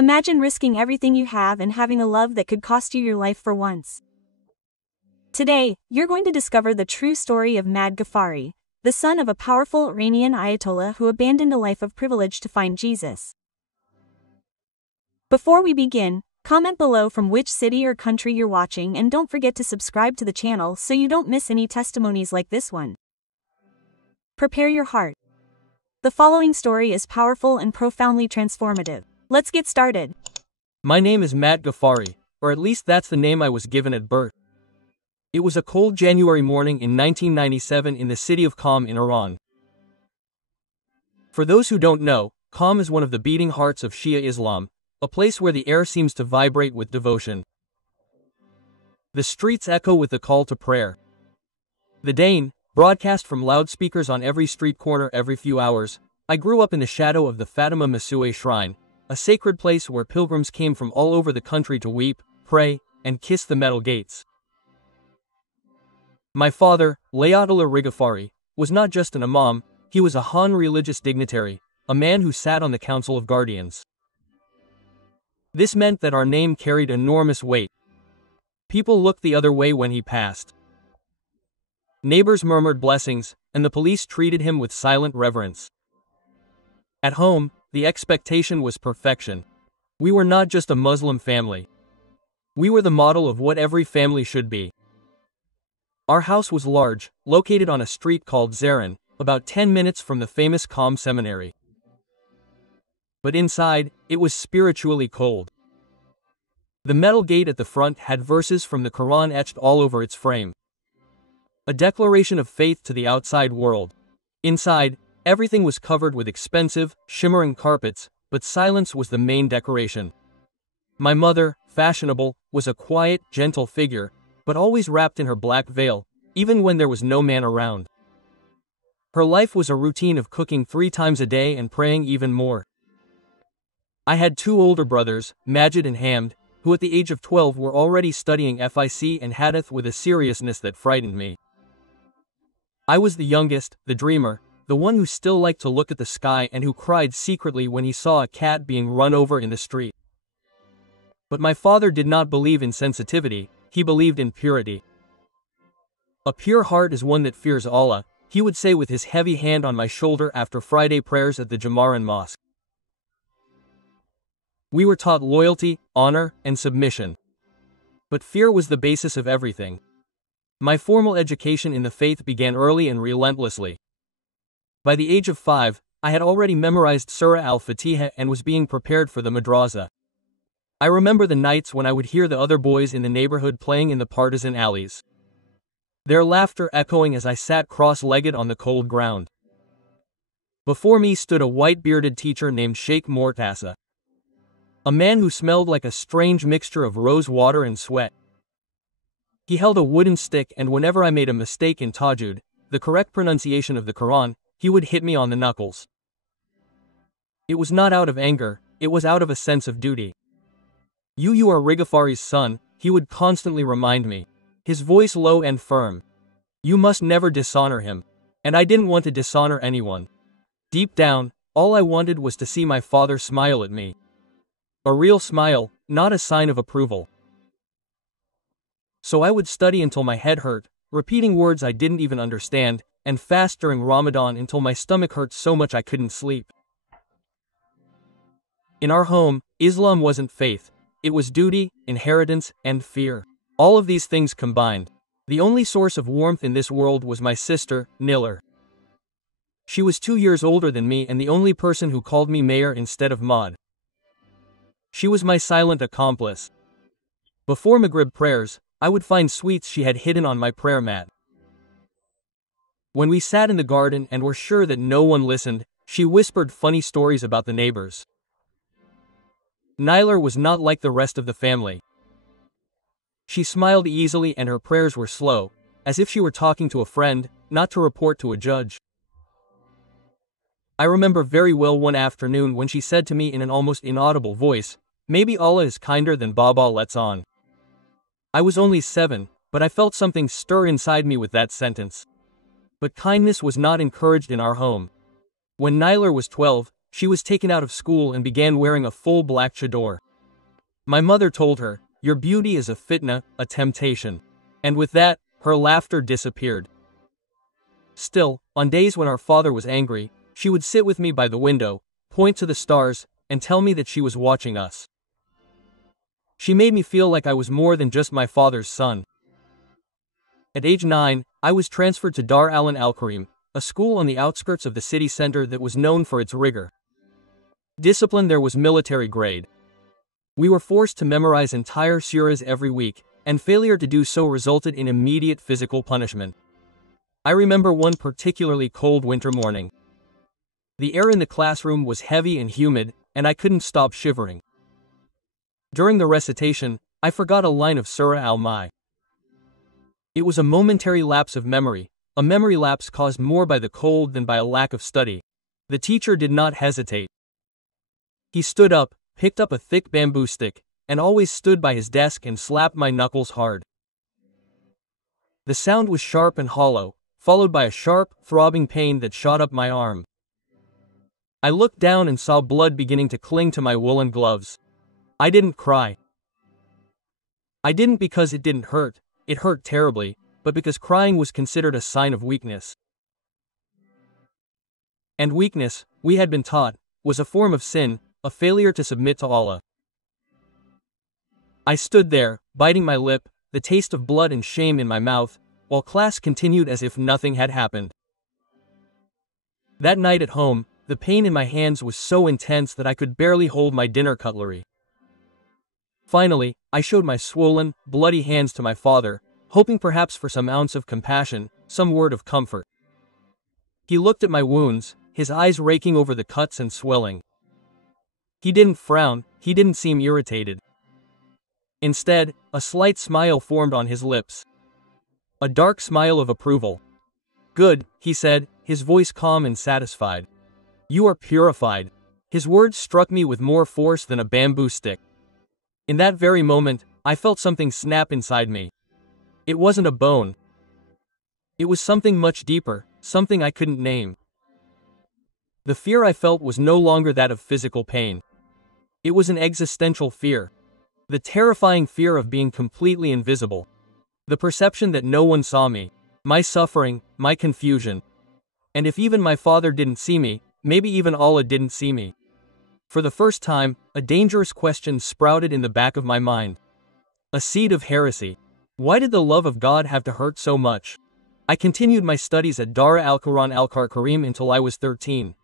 Imagine risking everything you have and having a love that could cost you your life for once. Today, you're going to discover the true story of Mad Ghaffari, the son of a powerful Iranian Ayatollah who abandoned a life of privilege to find Jesus. Before we begin, comment below from which city or country you're watching, and don't forget to subscribe to the channel so you don't miss any testimonies like this one. Prepare your heart. The following story is powerful and profoundly transformative. Let's get started. My name is Matt Ghaffari, or at least that's the name I was given at birth. It was a cold January morning in 1997 in the city of Qom in Iran. For those who don't know, Qom is one of the beating hearts of Shia Islam, a place where the air seems to vibrate with devotion. The streets echo with the call to prayer. The Dane, broadcast from loudspeakers on every street corner every few hours. I grew up in the shadow of the Fatima Masoueh Shrine, a sacred place where pilgrims came from all over the country to weep, pray, and kiss the metal gates. My father, Ayatollah Ghaffari, was not just an imam, he was a Han religious dignitary, a man who sat on the Council of Guardians. This meant that our name carried enormous weight. People looked the other way when he passed. Neighbors murmured blessings, and the police treated him with silent reverence. At home, the expectation was perfection. We were not just a Muslim family. We were the model of what every family should be. Our house was large, located on a street called Zarin, about 10 minutes from the famous Qom Seminary. But inside, it was spiritually cold. The metal gate at the front had verses from the Quran etched all over its frame. A declaration of faith to the outside world. Inside, everything was covered with expensive, shimmering carpets, but silence was the main decoration. My mother, fashionable, was a quiet, gentle figure, but always wrapped in her black veil, even when there was no man around. Her life was a routine of cooking 3 times a day and praying even more. I had 2 older brothers, Majid and Hamd, who at the age of 12 were already studying fiqh and hadith with a seriousness that frightened me. I was the youngest, the dreamer, the one who still liked to look at the sky and who cried secretly when he saw a cat being run over in the street. But my father did not believe in sensitivity, he believed in purity. A pure heart is one that fears Allah, he would say with his heavy hand on my shoulder after Friday prayers at the Jamaran Mosque. We were taught loyalty, honor, and submission. But fear was the basis of everything. My formal education in the faith began early and relentlessly. By the age of 5, I had already memorized Surah al-Fatiha and was being prepared for the madrasa. I remember the nights when I would hear the other boys in the neighborhood playing in the partisan alleys. Their laughter echoing as I sat cross-legged on the cold ground. Before me stood a white-bearded teacher named Sheikh Mortasa. A man who smelled like a strange mixture of rose water and sweat. He held a wooden stick, and whenever I made a mistake in tajud, the correct pronunciation of the Quran, he would hit me on the knuckles. It was not out of anger, it was out of a sense of duty. You are Ghaffari's son, he would constantly remind me, his voice low and firm. You must never dishonor him. And I didn't want to dishonor anyone. Deep down, all I wanted was to see my father smile at me. A real smile, not a sign of approval. So I would study until my head hurt, repeating words I didn't even understand, and fast during Ramadan until my stomach hurt so much I couldn't sleep. In our home, Islam wasn't faith. It was duty, inheritance, and fear. All of these things combined. The only source of warmth in this world was my sister, Nilar. She was 2 years older than me and the only person who called me Mayor instead of Maud. She was my silent accomplice. Before Maghrib prayers, I would find sweets she had hidden on my prayer mat. When we sat in the garden and were sure that no one listened, she whispered funny stories about the neighbors. Nilar was not like the rest of the family. She smiled easily and her prayers were slow, as if she were talking to a friend, not to report to a judge. I remember very well one afternoon when she said to me in an almost inaudible voice, "Maybe Allah is kinder than Baba lets on." I was only 7, but I felt something stir inside me with that sentence. But kindness was not encouraged in our home. When Nilar was 12, she was taken out of school and began wearing a full black chador. My mother told her, "Your beauty is a fitna, a temptation." And with that, her laughter disappeared. Still, on days when our father was angry, she would sit with me by the window, point to the stars, and tell me that she was watching us. She made me feel like I was more than just my father's son. At age 9, I was transferred to Dar Alan Al-Karim, a school on the outskirts of the city center that was known for its rigor. Discipline there was military grade. We were forced to memorize entire surahs every week, and failure to do so resulted in immediate physical punishment. I remember one particularly cold winter morning. The air in the classroom was heavy and humid, and I couldn't stop shivering. During the recitation, I forgot a line of Surah Al-Mai. It was a momentary lapse of memory, a memory lapse caused more by the cold than by a lack of study. The teacher did not hesitate. He stood up, picked up a thick bamboo stick, and always stood by his desk and slapped my knuckles hard. The sound was sharp and hollow, followed by a sharp, throbbing pain that shot up my arm. I looked down and saw blood beginning to cling to my woolen gloves. I didn't cry. I didn't because it didn't hurt, it hurt terribly, but because crying was considered a sign of weakness. And weakness, we had been taught, was a form of sin, a failure to submit to Allah. I stood there, biting my lip, the taste of blood and shame in my mouth, while class continued as if nothing had happened. That night at home, the pain in my hands was so intense that I could barely hold my dinner cutlery. Finally, I showed my swollen, bloody hands to my father, hoping perhaps for some ounce of compassion, some word of comfort. He looked at my wounds, his eyes raking over the cuts and swelling. He didn't frown, he didn't seem irritated. Instead, a slight smile formed on his lips. A dark smile of approval. "Good," he said, his voice calm and satisfied. "You are purified." His words struck me with more force than a bamboo stick. In that very moment, I felt something snap inside me. It wasn't a bone. It was something much deeper, something I couldn't name. The fear I felt was no longer that of physical pain. It was an existential fear. The terrifying fear of being completely invisible. The perception that no one saw me, my suffering, my confusion. And if even my father didn't see me, maybe even Allah didn't see me. For the first time, a dangerous question sprouted in the back of my mind. A seed of heresy. Why did the love of God have to hurt so much? I continued my studies at Dar al-Quran al-Karim until I was 13.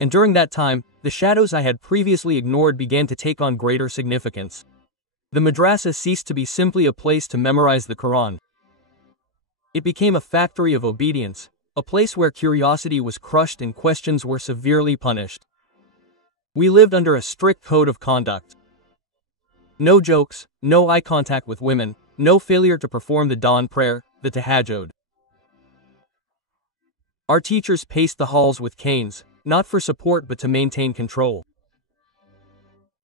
And during that time, the shadows I had previously ignored began to take on greater significance. The madrasa ceased to be simply a place to memorize the Quran. It became a factory of obedience, a place where curiosity was crushed and questions were severely punished. We lived under a strict code of conduct. No jokes, no eye contact with women, no failure to perform the dawn prayer, the tahajjud. Our teachers paced the halls with canes, not for support but to maintain control.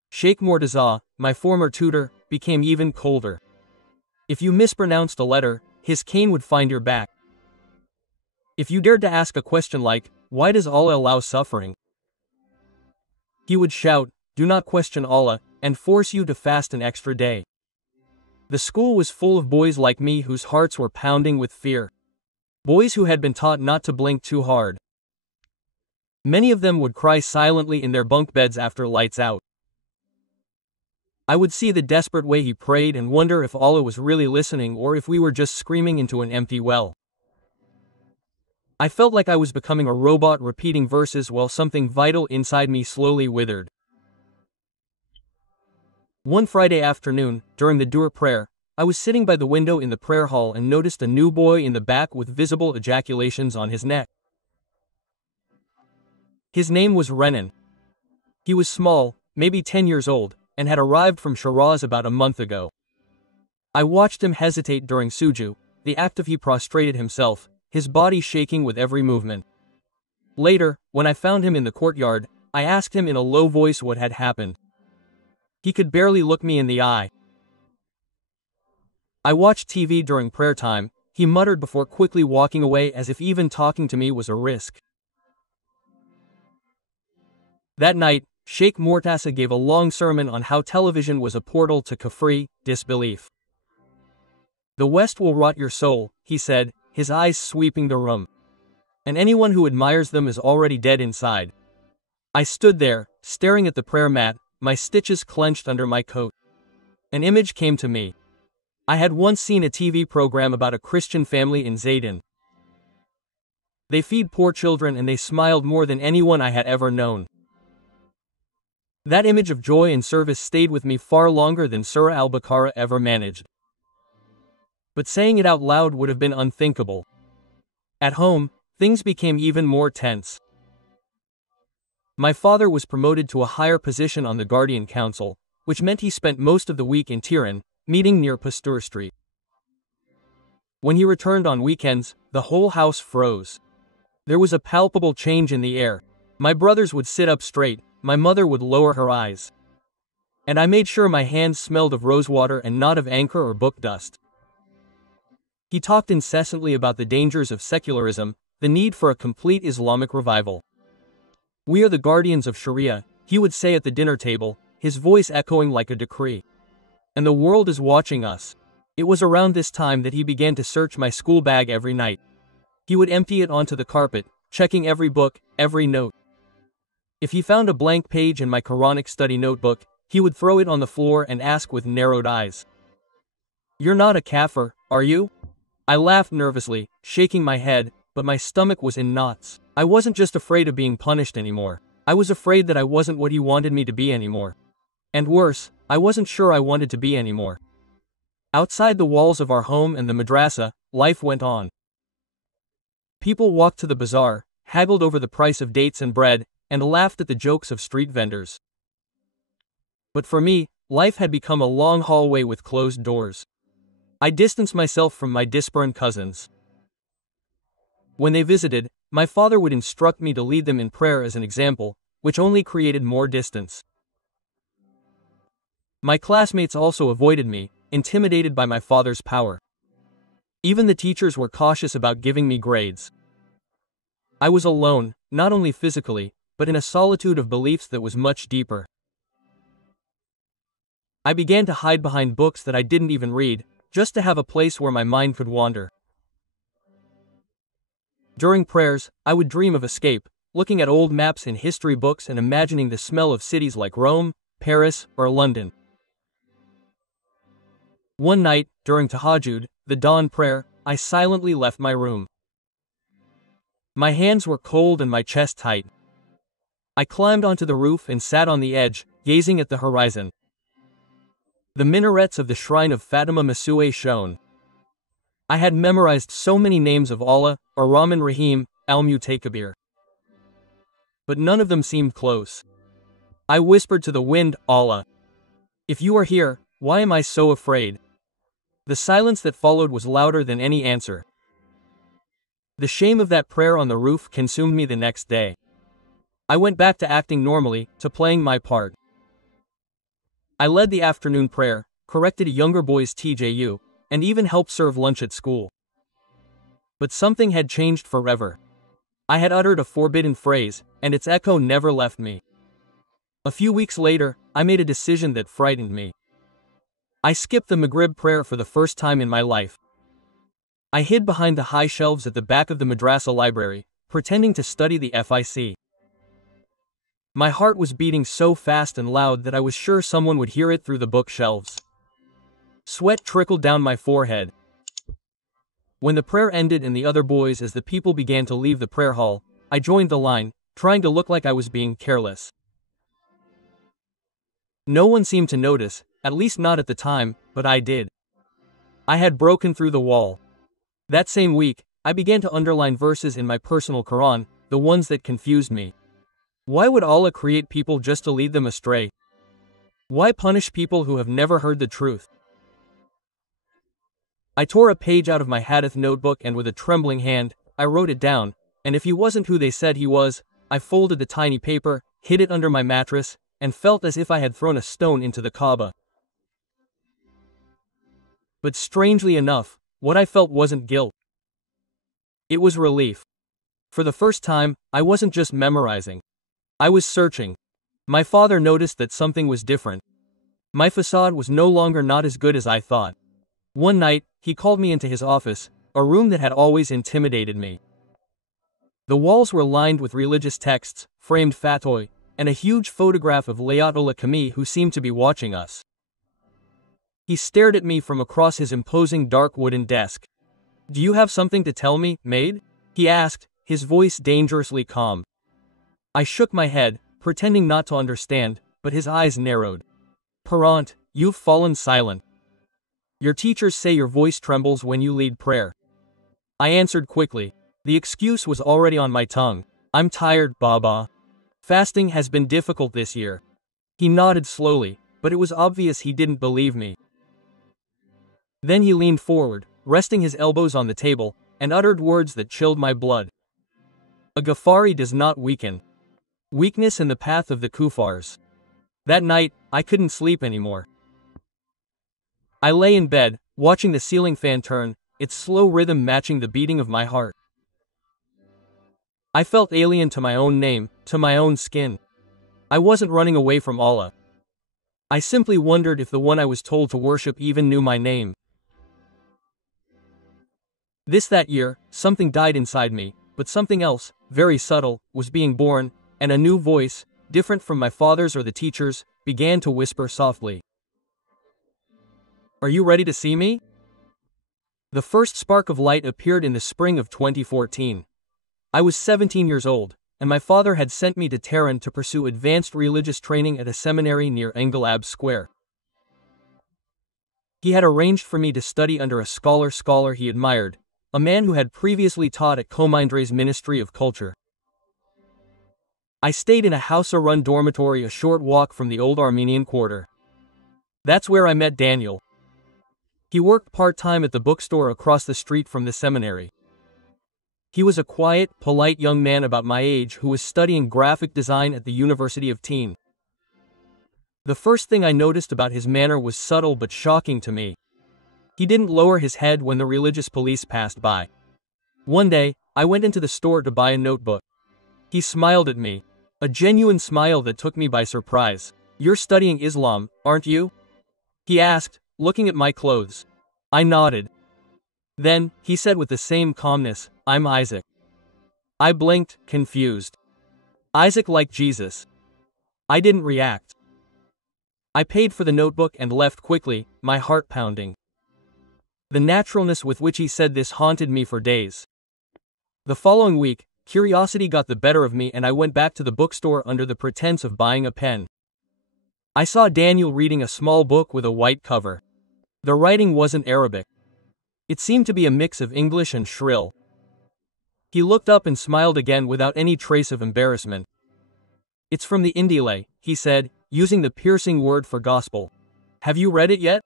Sheikh Mortaza, my former tutor, became even colder. If you mispronounced a letter, his cane would find your back. If you dared to ask a question like, "Why does Allah allow suffering?" he would shout, "Do not question Allah," and force you to fast an extra day. The school was full of boys like me whose hearts were pounding with fear. Boys who had been taught not to blink too hard. Many of them would cry silently in their bunk beds after lights out. I would see the desperate way he prayed and wonder if Allah was really listening or if we were just screaming into an empty well. I felt like I was becoming a robot repeating verses while something vital inside me slowly withered. One Friday afternoon, during the Dur prayer, I was sitting by the window in the prayer hall and noticed a new boy in the back with visible ejaculations on his neck. His name was Renan. He was small, maybe 10 years old, and had arrived from Shiraz about a month ago. I watched him hesitate during suju, the act of he prostrated himself, his body shaking with every movement. Later, when I found him in the courtyard, I asked him in a low voice what had happened. He could barely look me in the eye. "I watched TV during prayer time," he muttered before quickly walking away as if even talking to me was a risk. That night, Sheikh Mortasa gave a long sermon on how television was a portal to kufri, disbelief. "The West will rot your soul," he said, his eyes sweeping the room. "And anyone who admires them is already dead inside." I stood there, staring at the prayer mat, my stitches clenched under my coat. An image came to me. I had once seen a TV program about a Christian family in Zayden. They feed poor children and they smiled more than anyone I had ever known. That image of joy and service stayed with me far longer than Surah al-Baqarah ever managed. But saying it out loud would have been unthinkable. At home, things became even more tense. My father was promoted to a higher position on the Guardian Council, which meant he spent most of the week in Tehran, meeting near Pasteur Street. When he returned on weekends, the whole house froze. There was a palpable change in the air. My brothers would sit up straight, my mother would lower her eyes. And I made sure my hands smelled of rosewater and not of anchor or book dust. He talked incessantly about the dangers of secularism, the need for a complete Islamic revival. "We are the guardians of Sharia," he would say at the dinner table, his voice echoing like a decree. "And the world is watching us." It was around this time that he began to search my school bag every night. He would empty it onto the carpet, checking every book, every note. If he found a blank page in my Quranic study notebook, he would throw it on the floor and ask with narrowed eyes, "You're not a kafir, are you?" I laughed nervously, shaking my head, but my stomach was in knots. I wasn't just afraid of being punished anymore. I was afraid that I wasn't what he wanted me to be anymore. And worse, I wasn't sure I wanted to be anymore. Outside the walls of our home and the madrasa, life went on. People walked to the bazaar, haggled over the price of dates and bread, and laughed at the jokes of street vendors. But for me, life had become a long hallway with closed doors. I distanced myself from my disparate cousins. When they visited, my father would instruct me to lead them in prayer as an example, which only created more distance. My classmates also avoided me, intimidated by my father's power. Even the teachers were cautious about giving me grades. I was alone, not only physically, but in a solitude of beliefs that was much deeper. I began to hide behind books that I didn't even read, just to have a place where my mind could wander. During prayers, I would dream of escape, looking at old maps in history books and imagining the smell of cities like Rome, Paris, or London. One night, during Tahajjud, the dawn prayer, I silently left my room. My hands were cold and my chest tight. I climbed onto the roof and sat on the edge, gazing at the horizon. The minarets of the shrine of Fatima Masoueh shone. I had memorized so many names of Allah, Ar-Rahman Rahim, Al-Mutakabir. But none of them seemed close. I whispered to the wind, "Allah, if you are here, why am I so afraid?" The silence that followed was louder than any answer. The shame of that prayer on the roof consumed me the next day. I went back to acting normally, to playing my part. I led the afternoon prayer, corrected a younger boy's TJU, and even helped serve lunch at school. But something had changed forever. I had uttered a forbidden phrase, and its echo never left me. A few weeks later, I made a decision that frightened me. I skipped the Maghrib prayer for the first time in my life. I hid behind the high shelves at the back of the madrasa library, pretending to study the FIC. My heart was beating so fast and loud that I was sure someone would hear it through the bookshelves. Sweat trickled down my forehead. When the prayer ended and the other boys as the people began to leave the prayer hall, I joined the line, trying to look like I was being careless. No one seemed to notice, at least not at the time, but I did. I had broken through the wall. That same week, I began to underline verses in my personal Quran, the ones that confused me. Why would Allah create people just to lead them astray? Why punish people who have never heard the truth? I tore a page out of my hadith notebook and with a trembling hand, I wrote it down, and if he wasn't who they said he was, I folded the tiny paper, hid it under my mattress, and felt as if I had thrown a stone into the Kaaba. But strangely enough, what I felt wasn't guilt. It was relief. For the first time, I wasn't just memorizing. I was searching. My father noticed that something was different. My facade was no longer not as good as I thought. One night, he called me into his office, a room that had always intimidated me. The walls were lined with religious texts, framed fatoi, and a huge photograph of Ayatollah Khamenei who seemed to be watching us. He stared at me from across his imposing dark wooden desk. "Do you have something to tell me, maid?" he asked, his voice dangerously calm. I shook my head, pretending not to understand, but his eyes narrowed. "Parent, you've fallen silent. Your teachers say your voice trembles when you lead prayer." I answered quickly. The excuse was already on my tongue. "I'm tired, Baba. Fasting has been difficult this year." He nodded slowly, but it was obvious he didn't believe me. Then he leaned forward, resting his elbows on the table, and uttered words that chilled my blood. "A Ghafari does not weaken. Weakness in the path of the kuffars." That night, I couldn't sleep anymore. I lay in bed, watching the ceiling fan turn, its slow rhythm matching the beating of my heart. I felt alien to my own name, to my own skin. I wasn't running away from Allah. I simply wondered if the one I was told to worship even knew my name. That year, something died inside me, but something else, very subtle, was being born, and a new voice, different from my father's or the teacher's, began to whisper softly. "Are you ready to see me?" The first spark of light appeared in the spring of 2014. I was 17 years old, and my father had sent me to Tehran to pursue advanced religious training at a seminary near Engelab Square. He had arranged for me to study under a scholar he admired, a man who had previously taught at Comindre's Ministry of Culture. I stayed in a Hausa-run dormitory a short walk from the old Armenian quarter. That's where I met Daniel. He worked part-time at the bookstore across the street from the seminary. He was a quiet, polite young man about my age who was studying graphic design at the University of Teen. The first thing I noticed about his manner was subtle but shocking to me. He didn't lower his head when the religious police passed by. One day, I went into the store to buy a notebook. He smiled at me, a genuine smile that took me by surprise. "You're studying Islam, aren't you?" he asked, looking at my clothes. I nodded. Then, he said with the same calmness, "I'm Isaac." I blinked, confused. Isaac like Jesus. I didn't react. I paid for the notebook and left quickly, my heart pounding. The naturalness with which he said this haunted me for days. The following week, curiosity got the better of me and I went back to the bookstore under the pretense of buying a pen. I saw Daniel reading a small book with a white cover. The writing wasn't Arabic. It seemed to be a mix of English and Shrill. He looked up and smiled again without any trace of embarrassment. "It's from the Indile," he said, using the piercing word for gospel. "Have you read it yet?"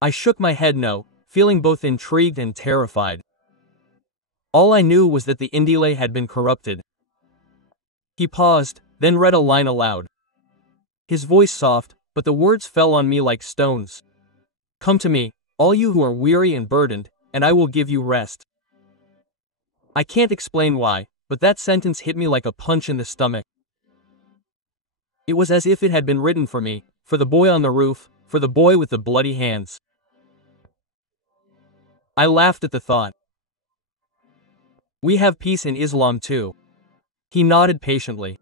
I shook my head no, feeling both intrigued and terrified. All I knew was that the Indile had been corrupted. He paused, then read a line aloud. His voice soft, but the words fell on me like stones. "Come to me, all you who are weary and burdened, and I will give you rest." I can't explain why, but that sentence hit me like a punch in the stomach. It was as if it had been written for me, for the boy on the roof, for the boy with the bloody hands. I laughed at the thought. "We have peace in Islam too." He nodded patiently.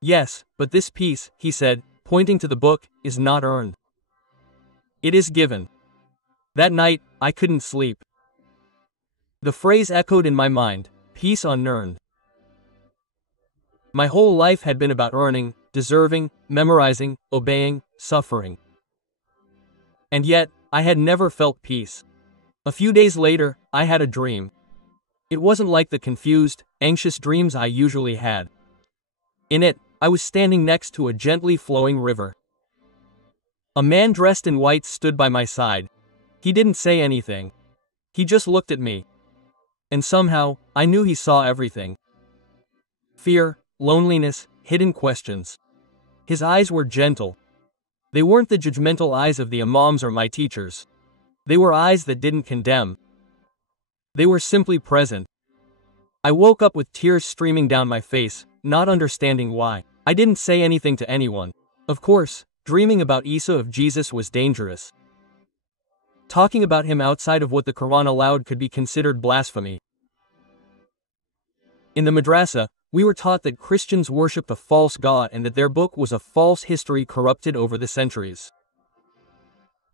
"Yes, but this peace," he said, pointing to the book, "is not earned. It is given." That night, I couldn't sleep. The phrase echoed in my mind, peace unearned. My whole life had been about earning, deserving, memorizing, obeying, suffering. And yet, I had never felt peace. A few days later, I had a dream. It wasn't like the confused, anxious dreams I usually had. In it, I was standing next to a gently flowing river. A man dressed in white stood by my side. He didn't say anything. He just looked at me. And somehow, I knew he saw everything. Fear, loneliness, hidden questions. His eyes were gentle. They weren't the judgmental eyes of the imams or my teachers. They were eyes that didn't condemn. They were simply present. I woke up with tears streaming down my face, not understanding why. I didn't say anything to anyone. Of course, dreaming about Isa of Jesus was dangerous. Talking about him outside of what the Quran allowed could be considered blasphemy. In the madrasa, we were taught that Christians worshipped a false god and that their book was a false history corrupted over the centuries.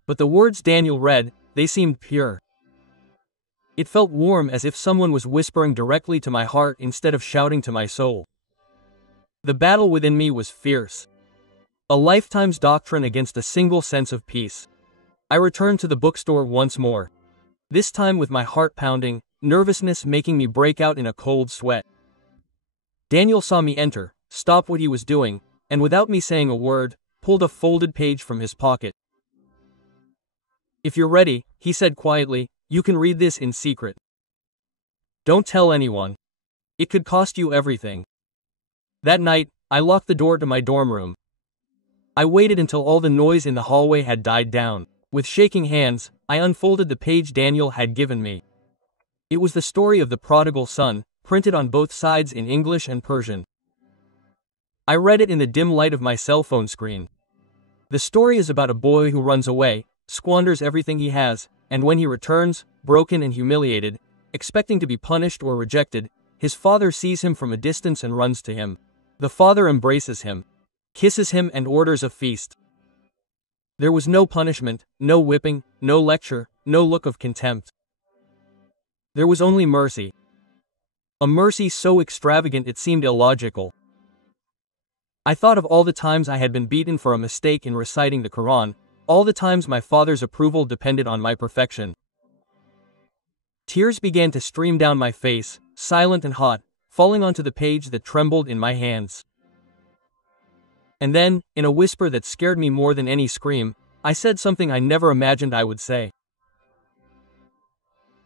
But the words Daniel read, they seemed pure. It felt warm, as if someone was whispering directly to my heart instead of shouting to my soul. The battle within me was fierce. A lifetime's doctrine against a single sense of peace. I returned to the bookstore once more. This time with my heart pounding, nervousness making me break out in a cold sweat. Daniel saw me enter, stopped what he was doing, and without me saying a word, pulled a folded page from his pocket. "If you're ready," he said quietly, "you can read this in secret. Don't tell anyone. It could cost you everything." That night, I locked the door to my dorm room. I waited until all the noise in the hallway had died down. With shaking hands, I unfolded the page Daniel had given me. It was the story of the prodigal son, printed on both sides in English and Persian. I read it in the dim light of my cell phone screen. The story is about a boy who runs away, squanders everything he has, and when he returns, broken and humiliated, expecting to be punished or rejected, his father sees him from a distance and runs to him. The father embraces him, kisses him and orders a feast. There was no punishment, no whipping, no lecture, no look of contempt. There was only mercy. A mercy so extravagant it seemed illogical. I thought of all the times I had been beaten for a mistake in reciting the Quran, all the times my father's approval depended on my perfection. Tears began to stream down my face, silent and hot, falling onto the page that trembled in my hands. And then, in a whisper that scared me more than any scream, I said something I never imagined I would say.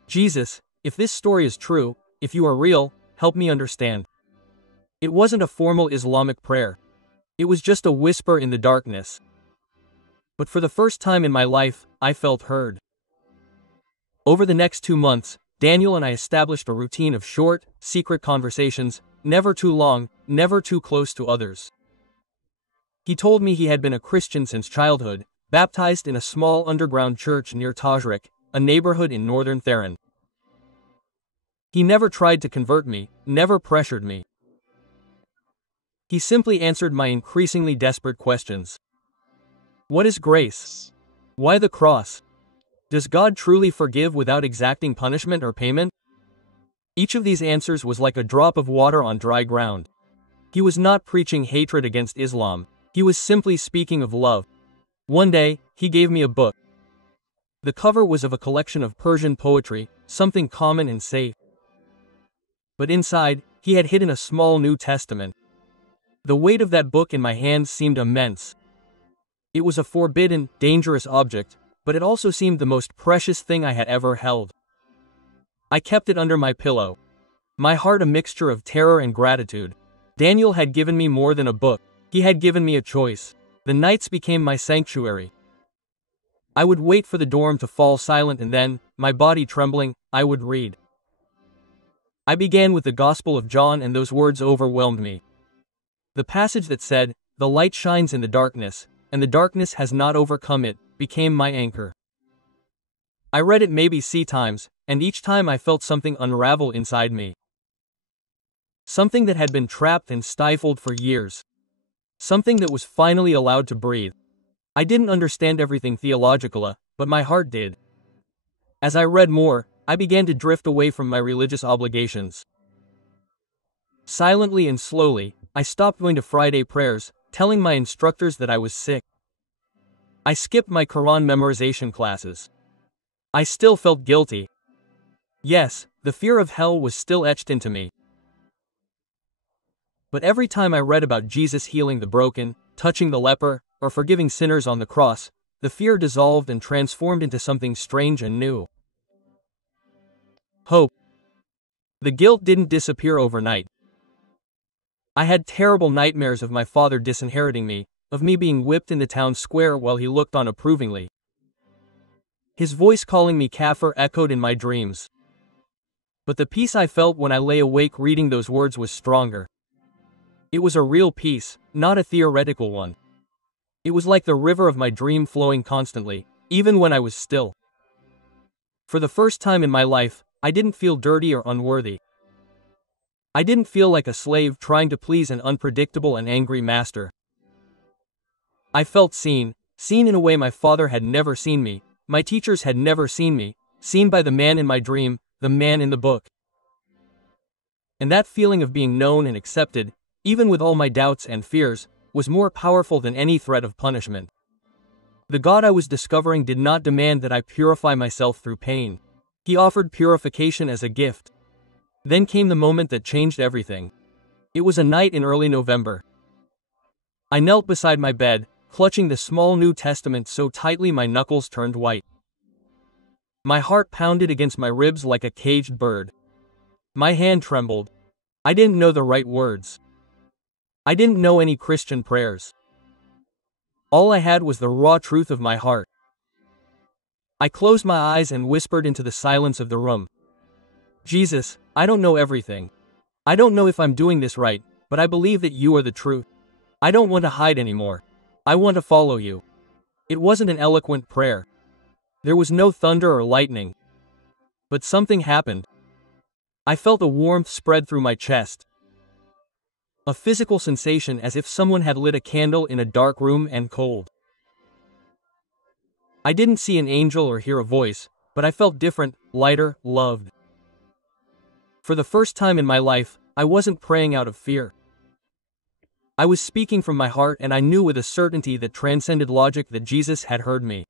"Jesus, if this story is true, if you are real, help me understand." It wasn't a formal Islamic prayer. It was just a whisper in the darkness. But for the first time in my life, I felt heard. Over the next 2 months, Daniel and I established a routine of short, secret conversations, never too long, never too close to others. He told me he had been a Christian since childhood, baptized in a small underground church near Tajrik, a neighborhood in northern Tehran. He never tried to convert me, never pressured me. He simply answered my increasingly desperate questions. What is grace? Why the cross? Does God truly forgive without exacting punishment or payment? Each of these answers was like a drop of water on dry ground. He was not preaching hatred against Islam. He was simply speaking of love. One day, he gave me a book. The cover was of a collection of Persian poetry, something common and safe. But inside, he had hidden a small New Testament. The weight of that book in my hands seemed immense. It was a forbidden, dangerous object, but it also seemed the most precious thing I had ever held. I kept it under my pillow. My heart a mixture of terror and gratitude. Daniel had given me more than a book. He had given me a choice. The nights became my sanctuary. I would wait for the dorm to fall silent and then, my body trembling, I would read. I began with the Gospel of John and those words overwhelmed me. The passage that said, "The light shines in the darkness, and the darkness has not overcome it," became my anchor. I read it maybe 6 times, and each time I felt something unravel inside me. Something that had been trapped and stifled for years. Something that was finally allowed to breathe. I didn't understand everything theologically, but my heart did. As I read more, I began to drift away from my religious obligations. Silently and slowly, I stopped going to Friday prayers, telling my instructors that I was sick. I skipped my Quran memorization classes. I still felt guilty. Yes, the fear of hell was still etched into me. But every time I read about Jesus healing the broken, touching the leper, or forgiving sinners on the cross, the fear dissolved and transformed into something strange and new. Hope. The guilt didn't disappear overnight. I had terrible nightmares of my father disinheriting me, of me being whipped in the town square while he looked on approvingly. His voice calling me kafir echoed in my dreams. But the peace I felt when I lay awake reading those words was stronger. It was a real peace, not a theoretical one. It was like the river of my dream flowing constantly, even when I was still. For the first time in my life, I didn't feel dirty or unworthy. I didn't feel like a slave trying to please an unpredictable and angry master. I felt seen in a way my father had never seen me, my teachers had never seen me, seen by the man in my dream, the man in the book. And that feeling of being known and accepted, even with all my doubts and fears, was more powerful than any threat of punishment. The God I was discovering did not demand that I purify myself through pain. He offered purification as a gift. Then came the moment that changed everything. It was a night in early November. I knelt beside my bed, clutching the small New Testament so tightly my knuckles turned white. My heart pounded against my ribs like a caged bird. My hand trembled. I didn't know the right words. I didn't know any Christian prayers. All I had was the raw truth of my heart. I closed my eyes and whispered into the silence of the room. Jesus, I don't know everything. I don't know if I'm doing this right, but I believe that you are the truth. I don't want to hide anymore. I want to follow you. It wasn't an eloquent prayer. There was no thunder or lightning. But something happened. I felt a warmth spread through my chest. A physical sensation as if someone had lit a candle in a dark room and cold. I didn't see an angel or hear a voice, but I felt different, lighter, loved. For the first time in my life, I wasn't praying out of fear. I was speaking from my heart, and I knew with a certainty that transcended logic that Jesus had heard me.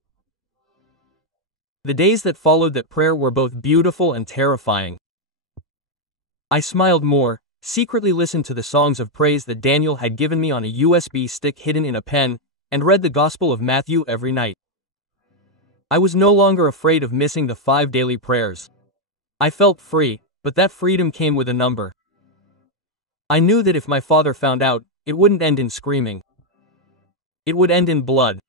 The days that followed that prayer were both beautiful and terrifying. I smiled more, secretly listened to the songs of praise that Daniel had given me on a USB stick hidden in a pen, and read the Gospel of Matthew every night. I was no longer afraid of missing the 5 daily prayers. I felt free, but that freedom came with a number. I knew that if my father found out, it wouldn't end in screaming. It would end in blood.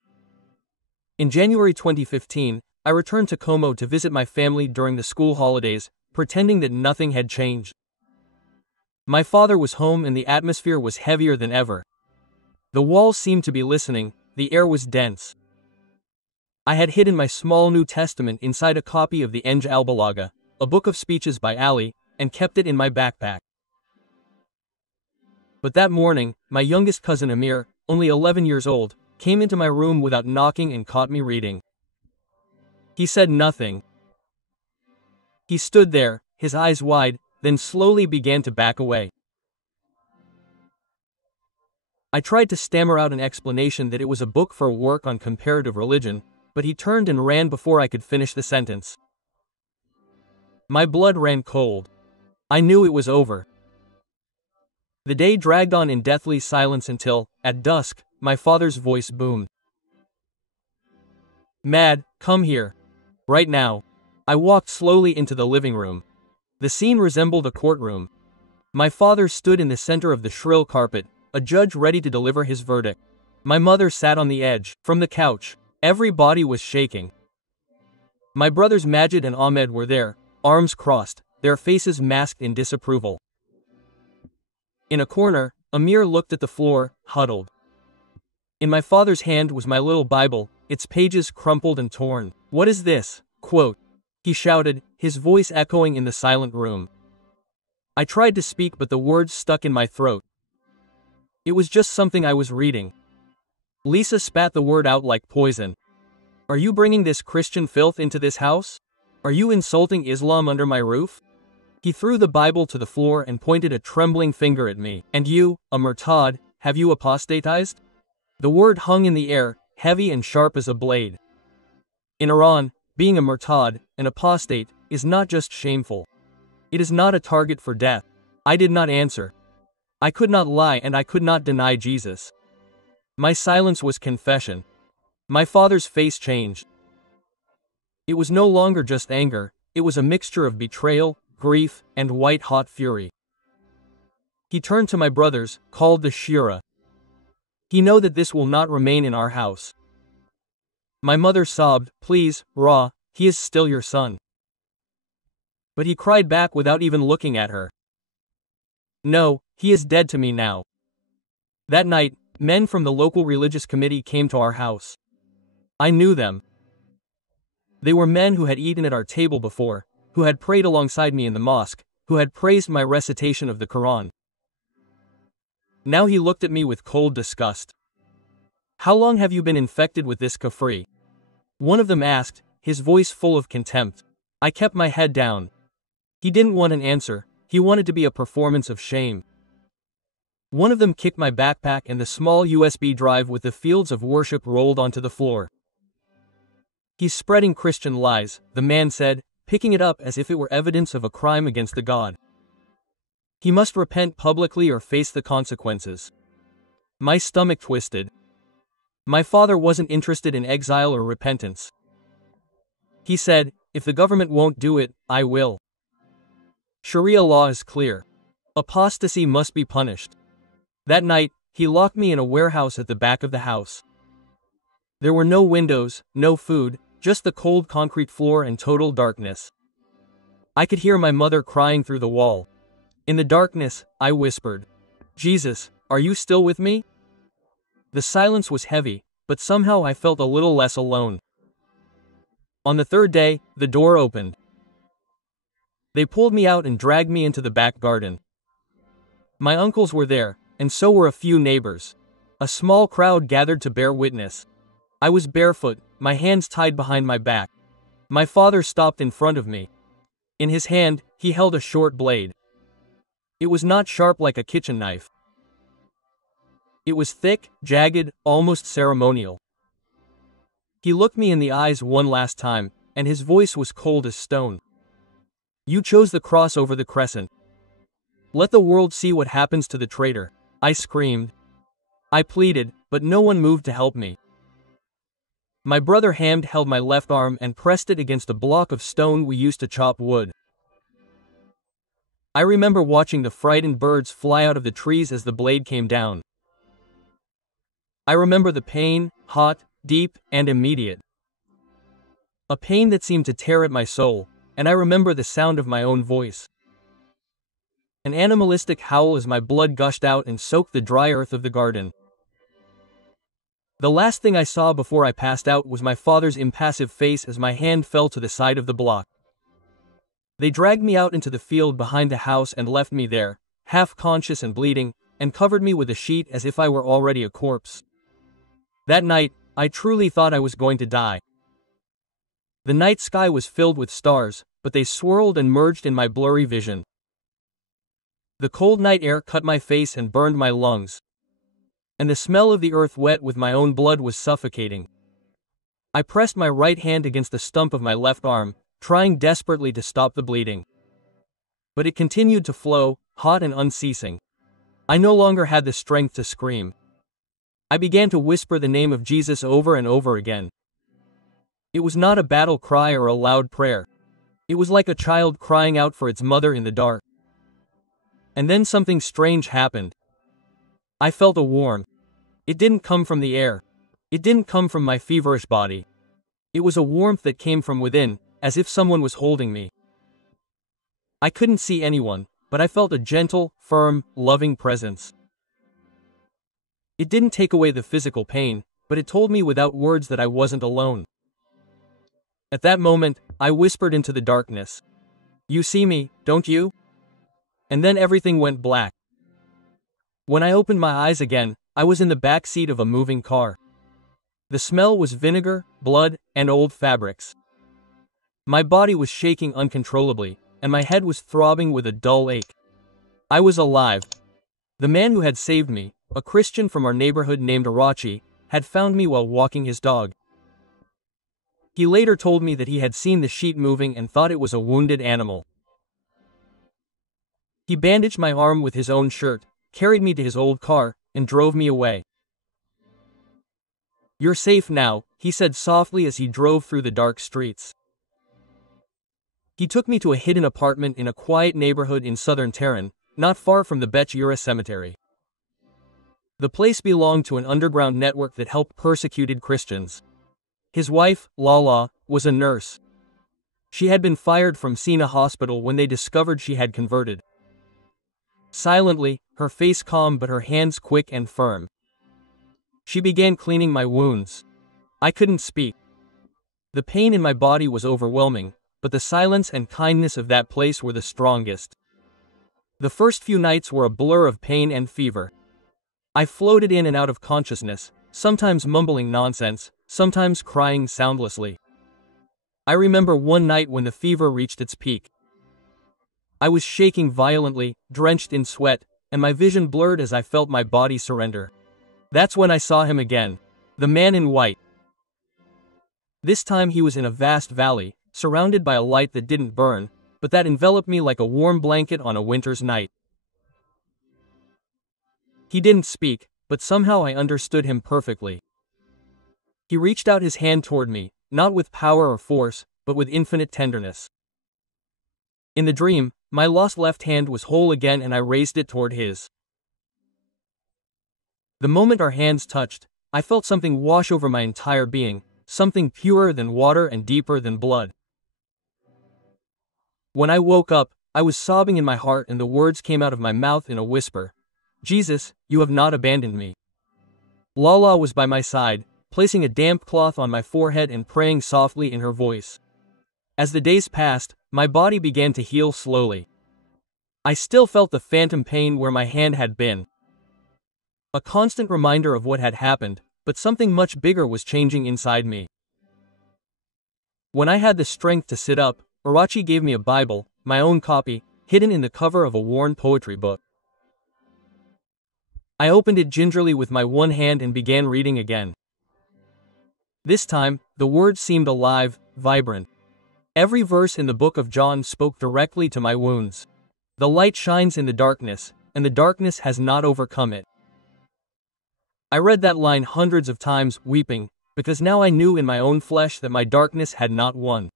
In January 2015, I returned to Como to visit my family during the school holidays, pretending that nothing had changed. My father was home and the atmosphere was heavier than ever. The walls seemed to be listening, the air was dense. I had hidden my small New Testament inside a copy of the Enge Albalaga, a book of speeches by Ali, and kept it in my backpack. But that morning, my youngest cousin Amir, only 11 years old, came into my room without knocking and caught me reading. He said nothing. He stood there, his eyes wide, then slowly began to back away. I tried to stammer out an explanation that it was a book for work on comparative religion, but he turned and ran before I could finish the sentence. My blood ran cold. I knew it was over. The day dragged on in deathly silence until, at dusk, my father's voice boomed. "Mad, come here. Right now." I walked slowly into the living room. The scene resembled a courtroom. My father stood in the center of the shrill carpet, a judge ready to deliver his verdict. My mother sat on the edge, from the couch. Every body was shaking. My brothers Majid and Ahmed were there, arms crossed, their faces masked in disapproval. In a corner, Amir looked at the floor, huddled. In my father's hand was my little Bible, its pages crumpled and torn. "What is this?" quote, he shouted, his voice echoing in the silent room. I tried to speak, but the words stuck in my throat. It was just something I was reading. Lisa spat the word out like poison. "Are you bringing this Christian filth into this house? Are you insulting Islam under my roof?" He threw the Bible to the floor and pointed a trembling finger at me. "And you, a murtad, have you apostatized?" The word hung in the air, heavy and sharp as a blade. In Iran, being a murtad, an apostate, is not just shameful. It is not a target for death. I did not answer. I could not lie and I could not deny Jesus. My silence was confession. My father's face changed. It was no longer just anger, it was a mixture of betrayal, grief, and white-hot fury. He turned to my brothers, called the Shura. "He know that this will not remain in our house." My mother sobbed, "Please, Ra, he is still your son." But he cried back without even looking at her. "No, he is dead to me now. That night, men from the local religious committee came to our house. I knew them. They were men who had eaten at our table before, who had prayed alongside me in the mosque, who had praised my recitation of the Quran. Now he looked at me with cold disgust. "How long have you been infected with this kafri?" One of them asked, his voice full of contempt. I kept my head down. He didn't want an answer, he wanted to be a performance of shame. One of them kicked my backpack and the small USB drive with the fields of worship rolled onto the floor. "He's spreading Christian lies," the man said, picking it up as if it were evidence of a crime against the God. "He must repent publicly or face the consequences." My stomach twisted. My father wasn't interested in exile or repentance. He said, "If the government won't do it, I will." Sharia law is clear. Apostasy must be punished. That night, he locked me in a warehouse at the back of the house. There were no windows, no food, just the cold concrete floor and total darkness. I could hear my mother crying through the wall. In the darkness, I whispered, "Jesus, are you still with me?" The silence was heavy, but somehow I felt a little less alone. On the third day, the door opened. They pulled me out and dragged me into the back garden. My uncles were there, and so were a few neighbors. A small crowd gathered to bear witness. I was barefoot, my hands tied behind my back. My father stopped in front of me. In his hand, he held a short blade. It was not sharp like a kitchen knife. It was thick, jagged, almost ceremonial. He looked me in the eyes one last time, and his voice was cold as stone. "You chose the cross over the crescent. Let the world see what happens to the traitor," I screamed. I pleaded, but no one moved to help me. My brother Hamd held my left arm and pressed it against a block of stone we used to chop wood. I remember watching the frightened birds fly out of the trees as the blade came down. I remember the pain, hot, deep, and immediate. A pain that seemed to tear at my soul, and I remember the sound of my own voice. An animalistic howl as my blood gushed out and soaked the dry earth of the garden. The last thing I saw before I passed out was my father's impassive face as my hand fell to the side of the block. They dragged me out into the field behind the house and left me there, half conscious and bleeding, and covered me with a sheet as if I were already a corpse. That night, I truly thought I was going to die. The night sky was filled with stars, but they swirled and merged in my blurry vision. The cold night air cut my face and burned my lungs. And the smell of the earth wet with my own blood was suffocating. I pressed my right hand against the stump of my left arm, trying desperately to stop the bleeding. But it continued to flow, hot and unceasing. I no longer had the strength to scream. I began to whisper the name of Jesus over and over again. It was not a battle cry or a loud prayer. It was like a child crying out for its mother in the dark. And then something strange happened. I felt a warmth. It didn't come from the air. It didn't come from my feverish body. It was a warmth that came from within, as if someone was holding me. I couldn't see anyone, but I felt a gentle, firm, loving presence. It didn't take away the physical pain, but it told me without words that I wasn't alone. At that moment, I whispered into the darkness, "You see me, don't you?" And then everything went black. When I opened my eyes again, I was in the back seat of a moving car. The smell was vinegar, blood, and old fabrics. My body was shaking uncontrollably, and my head was throbbing with a dull ache. I was alive. The man who had saved me, a Christian from our neighborhood named Arachi, had found me while walking his dog. He later told me that he had seen the sheet moving and thought it was a wounded animal. He bandaged my arm with his own shirt, carried me to his old car, and drove me away. "You're safe now," he said softly as he drove through the dark streets. He took me to a hidden apartment in a quiet neighborhood in southern Tehran, not far from the Bech Yura cemetery. The place belonged to an underground network that helped persecuted Christians. His wife, Lala, was a nurse. She had been fired from Sina Hospital when they discovered she had converted. Silently, her face calm but her hands quick and firm. She began cleaning my wounds. I couldn't speak. The pain in my body was overwhelming, but the silence and kindness of that place were the strongest. The first few nights were a blur of pain and fever. I floated in and out of consciousness, sometimes mumbling nonsense, sometimes crying soundlessly. I remember one night when the fever reached its peak. I was shaking violently, drenched in sweat, and my vision blurred as I felt my body surrender. That's when I saw him again. The man in white. This time he was in a vast valley, surrounded by a light that didn't burn, but that enveloped me like a warm blanket on a winter's night. He didn't speak, but somehow I understood him perfectly. He reached out his hand toward me, not with power or force, but with infinite tenderness. In the dream, my lost left hand was whole again and I raised it toward his. The moment our hands touched, I felt something wash over my entire being, something purer than water and deeper than blood. When I woke up, I was sobbing in my heart and the words came out of my mouth in a whisper. Jesus, you have not abandoned me. Lala was by my side, placing a damp cloth on my forehead and praying softly in her voice. As the days passed, my body began to heal slowly. I still felt the phantom pain where my hand had been. A constant reminder of what had happened, but something much bigger was changing inside me. When I had the strength to sit up, Arachi gave me a Bible, my own copy, hidden in the cover of a worn poetry book. I opened it gingerly with my one hand and began reading again. This time, the words seemed alive, vibrant. Every verse in the book of John spoke directly to my wounds. The light shines in the darkness, and the darkness has not overcome it. I read that line hundreds of times, weeping, because now I knew in my own flesh that my darkness had not won.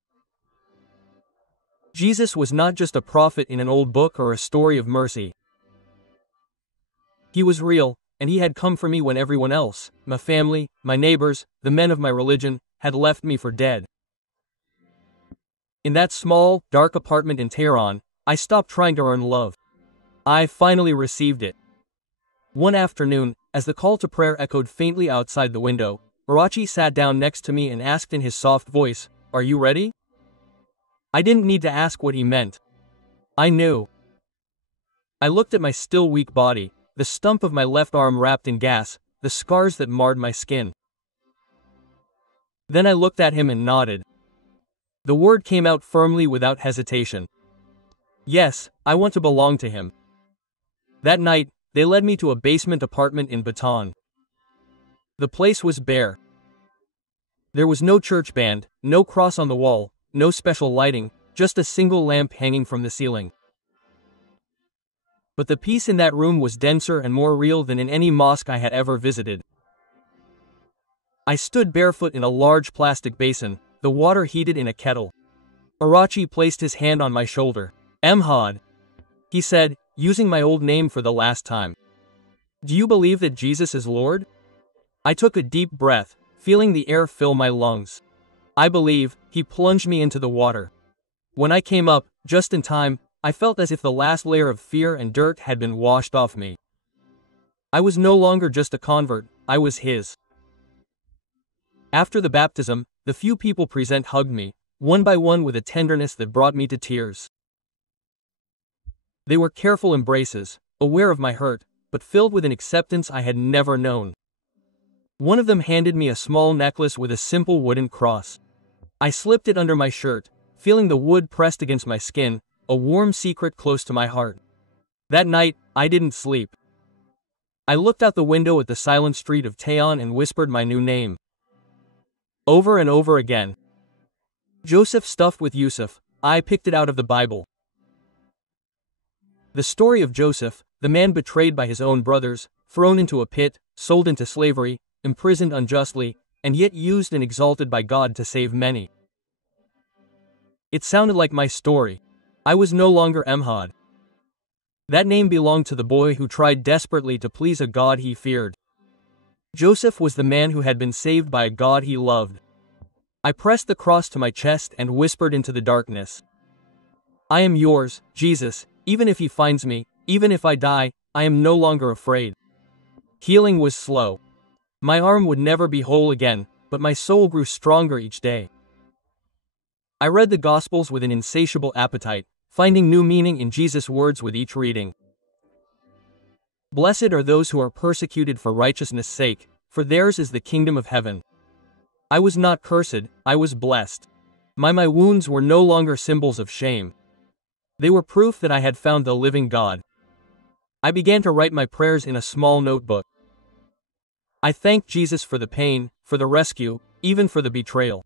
Jesus was not just a prophet in an old book or a story of mercy. He was real, and he had come for me when everyone else, my family, my neighbors, the men of my religion, had left me for dead. In that small, dark apartment in Tehran, I stopped trying to earn love. I finally received it. One afternoon, as the call to prayer echoed faintly outside the window, Arachi sat down next to me and asked in his soft voice, "Are you ready?" I didn't need to ask what he meant. I knew. I looked at my still weak body, the stump of my left arm wrapped in gas, the scars that marred my skin. Then I looked at him and nodded. The word came out firmly without hesitation. Yes, I want to belong to him. That night, they led me to a basement apartment in Baton. The place was bare. There was no church band, no cross on the wall, no special lighting, just a single lamp hanging from the ceiling. But the peace in that room was denser and more real than in any mosque I had ever visited. I stood barefoot in a large plastic basin, the water heated in a kettle. Arachi placed his hand on my shoulder. "Emhad," he said, using my old name for the last time. "Do you believe that Jesus is Lord?" I took a deep breath, feeling the air fill my lungs. "I believe." He plunged me into the water. When I came up, just in time, I felt as if the last layer of fear and dirt had been washed off me. I was no longer just a convert, I was his. After the baptism, the few people present hugged me, one by one with a tenderness that brought me to tears. They were careful embraces, aware of my hurt, but filled with an acceptance I had never known. One of them handed me a small necklace with a simple wooden cross. I slipped it under my shirt, feeling the wood pressed against my skin, a warm secret close to my heart. That night, I didn't sleep. I looked out the window at the silent street of Tehran and whispered my new name. Over and over again. Joseph stuffed with Yusuf, I picked it out of the Bible. The story of Joseph, the man betrayed by his own brothers, thrown into a pit, sold into slavery, imprisoned unjustly, and yet used and exalted by God to save many. It sounded like my story. I was no longer Emhad. That name belonged to the boy who tried desperately to please a God he feared. Joseph was the man who had been saved by a God he loved. I pressed the cross to my chest and whispered into the darkness. I am yours, Jesus, even if he finds me, Even if I die, I am no longer afraid. Healing was slow. My arm would never be whole again, but my soul grew stronger each day. I read the Gospels with an insatiable appetite, finding new meaning in Jesus' words with each reading. Blessed are those who are persecuted for righteousness' sake, for theirs is the kingdom of heaven. I was not cursed, I was blessed. My wounds were no longer symbols of shame. They were proof that I had found the living God. I began to write my prayers in a small notebook. I thanked Jesus for the pain, for the rescue, even for the betrayal.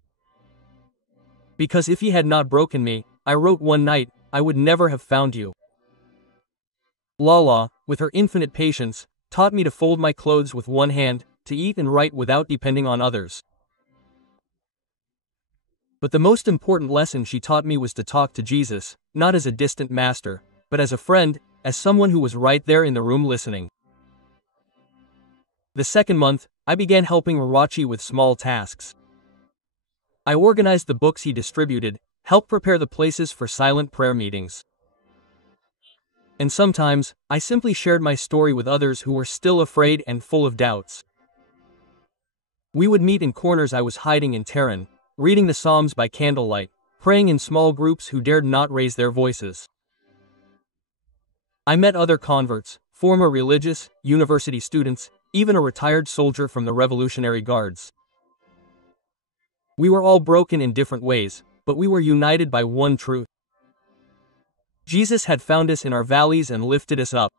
Because if he had not broken me, I wrote one night, I would never have found you. Lala, with her infinite patience, taught me to fold my clothes with one hand, to eat and write without depending on others. But the most important lesson she taught me was to talk to Jesus, not as a distant master, but as a friend, as someone who was right there in the room listening. The second month, I began helping Rachi with small tasks. I organized the books he distributed, helped prepare the places for silent prayer meetings. And sometimes, I simply shared my story with others who were still afraid and full of doubts. We would meet in corners I was hiding in Tehran, reading the Psalms by candlelight, praying in small groups who dared not raise their voices. I met other converts, former religious, university students, even a retired soldier from the Revolutionary Guards. We were all broken in different ways, but we were united by one truth. Jesus had found us in our valleys and lifted us up.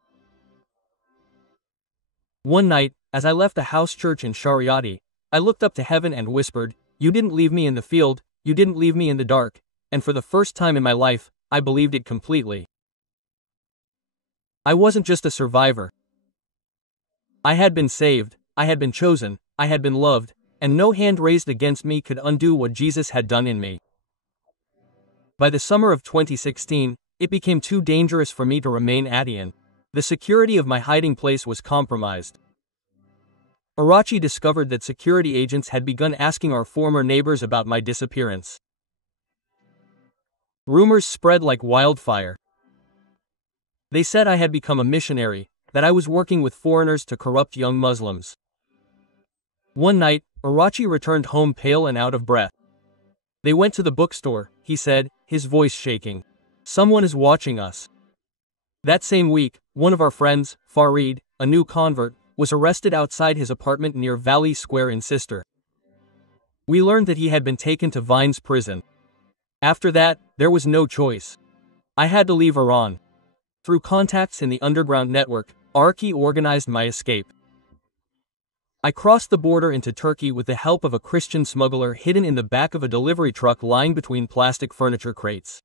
One night, as I left a house church in Shariati, I looked up to heaven and whispered, "You didn't leave me in the field, you didn't leave me in the dark," and for the first time in my life, I believed it completely. I wasn't just a survivor. I had been saved, I had been chosen, I had been loved, and no hand raised against me could undo what Jesus had done in me. By the summer of 2016, it became too dangerous for me to remain Adian. The security of my hiding place was compromised. Arachi discovered that security agents had begun asking our former neighbors about my disappearance. Rumors spread like wildfire. They said I had become a missionary, that I was working with foreigners to corrupt young Muslims. One night, Arachi returned home pale and out of breath. "They went to the bookstore," he said, his voice shaking. "Someone is watching us." That same week, one of our friends, Farid, a new convert, was arrested outside his apartment near Valley Square in Sister. We learned that he had been taken to Vines prison. After that, there was no choice. I had to leave Iran. Through contacts in the underground network, Arki organized my escape. I crossed the border into Turkey with the help of a Christian smuggler hidden in the back of a delivery truck lying between plastic furniture crates.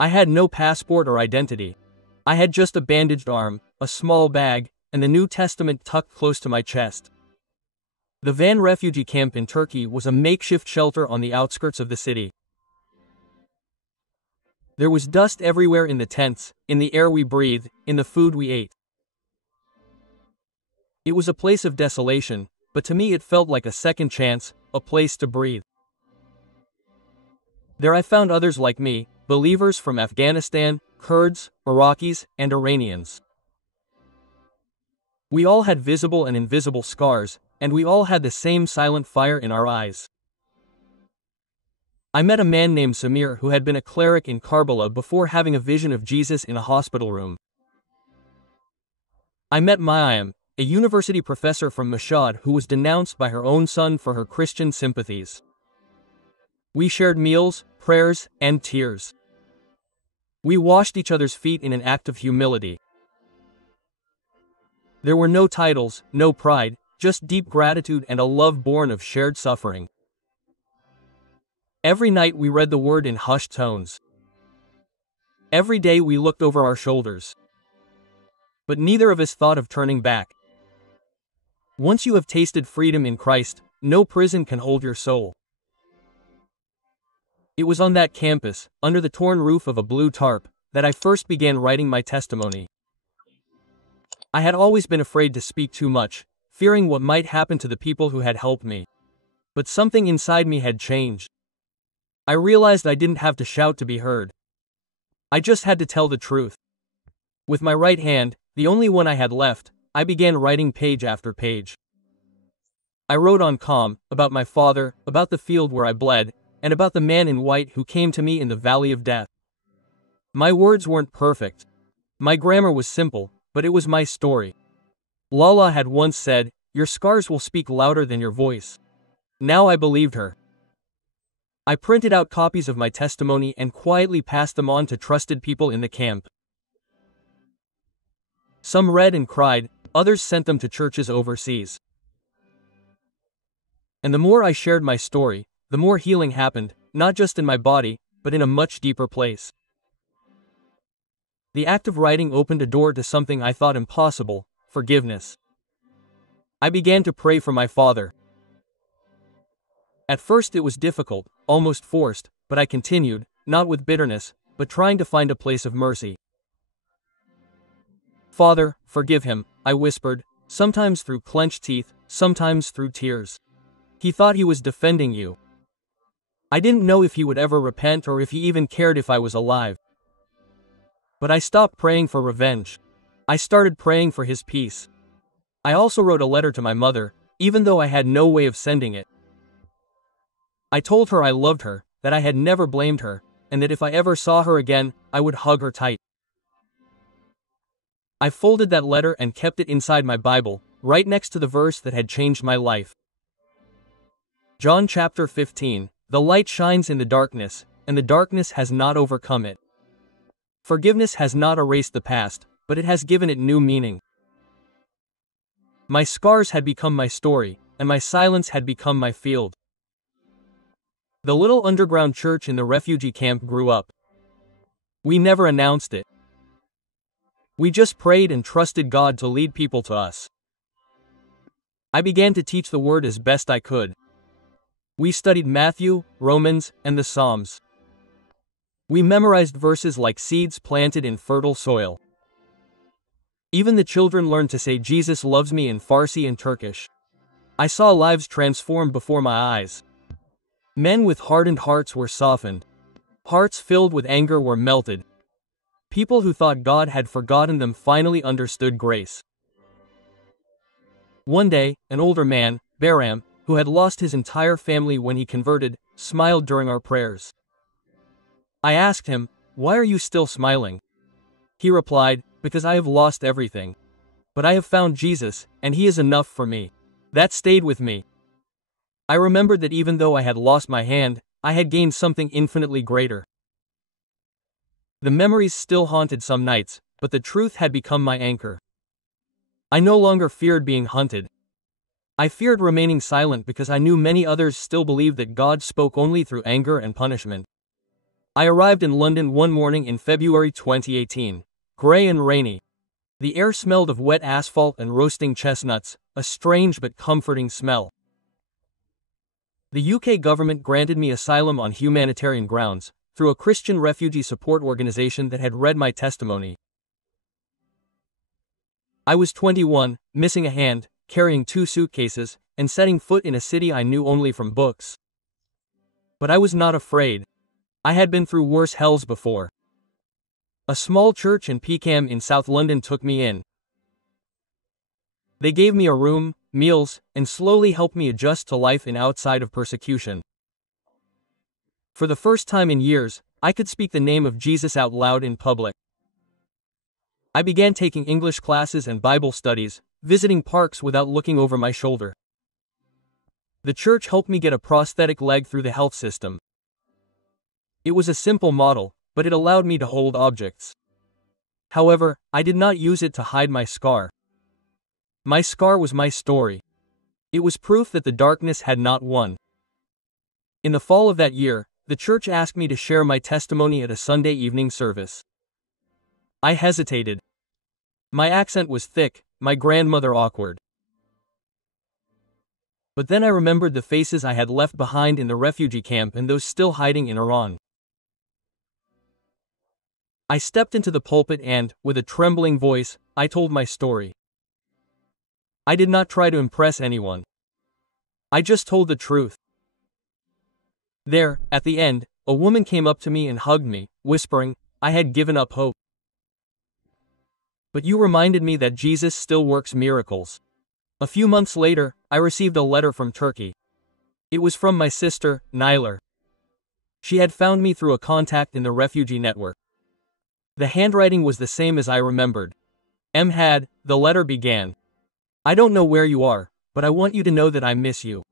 I had no passport or identity. I had just a bandaged arm, a small bag, and the New Testament tucked close to my chest. The Van refugee camp in Turkey was a makeshift shelter on the outskirts of the city. There was dust everywhere in the tents, in the air we breathed, in the food we ate. It was a place of desolation, but to me it felt like a second chance, a place to breathe. There I found others like me, believers from Afghanistan, Kurds, Iraqis, and Iranians. We all had visible and invisible scars, and we all had the same silent fire in our eyes. I met a man named Samir who had been a cleric in Karbala before having a vision of Jesus in a hospital room. I met Mayam, a university professor from Mashhad who was denounced by her own son for her Christian sympathies. We shared meals, prayers, and tears. We washed each other's feet in an act of humility. There were no titles, no pride, just deep gratitude and a love born of shared suffering. Every night we read the word in hushed tones. Every day we looked over our shoulders. But neither of us thought of turning back. Once you have tasted freedom in Christ, no prison can hold your soul. It was on that campus, under the torn roof of a blue tarp, that I first began writing my testimony. I had always been afraid to speak too much, fearing what might happen to the people who had helped me. But something inside me had changed. I realized I didn't have to shout to be heard. I just had to tell the truth. With my right hand, the only one I had left, I began writing page after page. I wrote on calm, about my father, about the field where I bled, and about the man in white who came to me in the valley of death. My words weren't perfect. My grammar was simple, but it was my story. Lala had once said, "Your scars will speak louder than your voice." Now I believed her. I printed out copies of my testimony and quietly passed them on to trusted people in the camp. Some read and cried, others sent them to churches overseas. And the more I shared my story, the more healing happened, not just in my body, but in a much deeper place. The act of writing opened a door to something I thought impossible: forgiveness. I began to pray for my father. At first it was difficult, almost forced, but I continued, not with bitterness, but trying to find a place of mercy. "Father, forgive him," I whispered, sometimes through clenched teeth, sometimes through tears. "He thought he was defending you." I didn't know if he would ever repent or if he even cared if I was alive. But I stopped praying for revenge. I started praying for his peace. I also wrote a letter to my mother, even though I had no way of sending it. I told her I loved her, that I had never blamed her, and that if I ever saw her again, I would hug her tight. I folded that letter and kept it inside my Bible, right next to the verse that had changed my life. John chapter 15, "The light shines in the darkness, and the darkness has not overcome it." Forgiveness has not erased the past, but it has given it new meaning. My scars had become my story, and my silence had become my field. The little underground church in the refugee camp grew up. We never announced it. We just prayed and trusted God to lead people to us. I began to teach the word as best I could. We studied Matthew, Romans, and the Psalms. We memorized verses like seeds planted in fertile soil. Even the children learned to say "Jesus loves me" in Farsi and Turkish. I saw lives transformed before my eyes. Men with hardened hearts were softened. Hearts filled with anger were melted. People who thought God had forgotten them finally understood grace. One day, an older man, Baram, who had lost his entire family when he converted, smiled during our prayers. I asked him, "Why are you still smiling?" He replied, "Because I have lost everything. But I have found Jesus, and he is enough for me." That stayed with me. I remembered that even though I had lost my hand, I had gained something infinitely greater. The memories still haunted some nights, but the truth had become my anchor. I no longer feared being hunted. I feared remaining silent because I knew many others still believed that God spoke only through anger and punishment. I arrived in London one morning in February 2018, gray and rainy. The air smelled of wet asphalt and roasting chestnuts, a strange but comforting smell. The UK government granted me asylum on humanitarian grounds, through a Christian refugee support organization that had read my testimony. I was 21, missing a hand, carrying 2 suitcases, and setting foot in a city I knew only from books. But I was not afraid. I had been through worse hells before. A small church in Peckham in South London took me in. They gave me a room, meals, and slowly helped me adjust to life outside of persecution. For the first time in years, I could speak the name of Jesus out loud in public. I began taking English classes and Bible studies, visiting parks without looking over my shoulder. The church helped me get a prosthetic leg through the health system. It was a simple model, but it allowed me to hold objects. However, I did not use it to hide my scar. My scar was my story. It was proof that the darkness had not won. In the fall of that year, the church asked me to share my testimony at a Sunday evening service. I hesitated. My accent was thick, my grandmother awkward. But then I remembered the faces I had left behind in the refugee camp and those still hiding in Iran. I stepped into the pulpit and, with a trembling voice, I told my story. I did not try to impress anyone. I just told the truth. There, at the end, a woman came up to me and hugged me, whispering, I had given up hope. But you reminded me that Jesus still works miracles. A few months later, I received a letter from Turkey. It was from my sister, Nyler. She had found me through a contact in the refugee network. The handwriting was the same as I remembered. The letter began. I don't know where you are, but I want you to know that I miss you.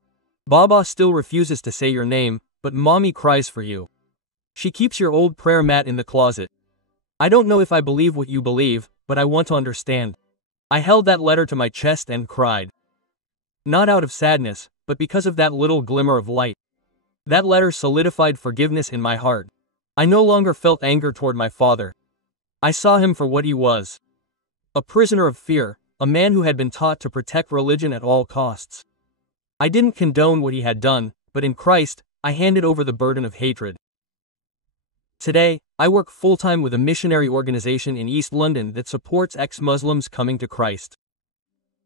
Baba still refuses to say your name, but Mommy cries for you. She keeps your old prayer mat in the closet. I don't know if I believe what you believe, but I want to understand. I held that letter to my chest and cried. Not out of sadness, but because of that little glimmer of light. That letter solidified forgiveness in my heart. I no longer felt anger toward my father. I saw him for what he was. A prisoner of fear, a man who had been taught to protect religion at all costs. I didn't condone what he had done, but in Christ, I handed over the burden of hatred. Today, I work full-time with a missionary organization in East London that supports ex-Muslims coming to Christ.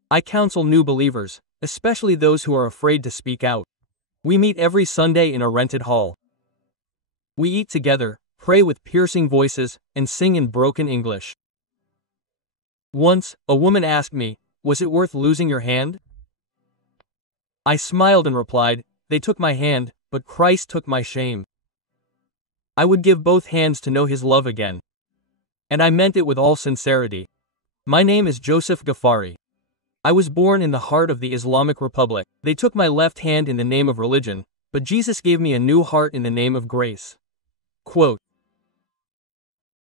I counsel new believers, especially those who are afraid to speak out. We meet every Sunday in a rented hall. We eat together, pray with piercing voices, and sing in broken English. Once, a woman asked me, "Was it worth losing your hand?" I smiled and replied, "They took my hand, but Christ took my shame." I would give both hands to know his love again. And I meant it with all sincerity. My name is Joseph Ghaffari. I was born in the heart of the Islamic Republic. They took my left hand in the name of religion, but Jesus gave me a new heart in the name of grace. Quote.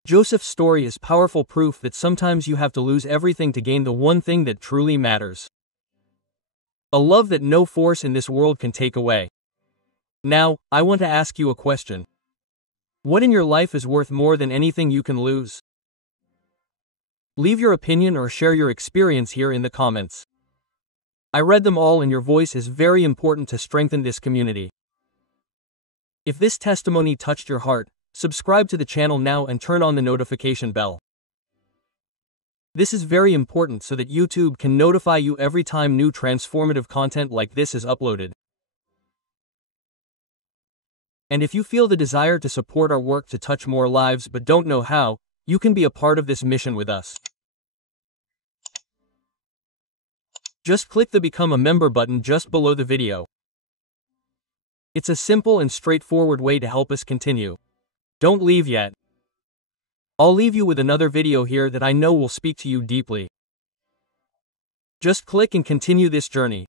Joseph's story is powerful proof that sometimes you have to lose everything to gain the one thing that truly matters. A love that no force in this world can take away. Now, I want to ask you a question. What in your life is worth more than anything you can lose? Leave your opinion or share your experience here in the comments. I read them all and your voice is very important to strengthen this community. If this testimony touched your heart, subscribe to the channel now and turn on the notification bell. This is very important so that YouTube can notify you every time new transformative content like this is uploaded. And if you feel the desire to support our work to touch more lives but don't know how, you can be a part of this mission with us. Just click the Become a Member button just below the video. It's a simple and straightforward way to help us continue. Don't leave yet. I'll leave you with another video here that I know will speak to you deeply. Just click and continue this journey.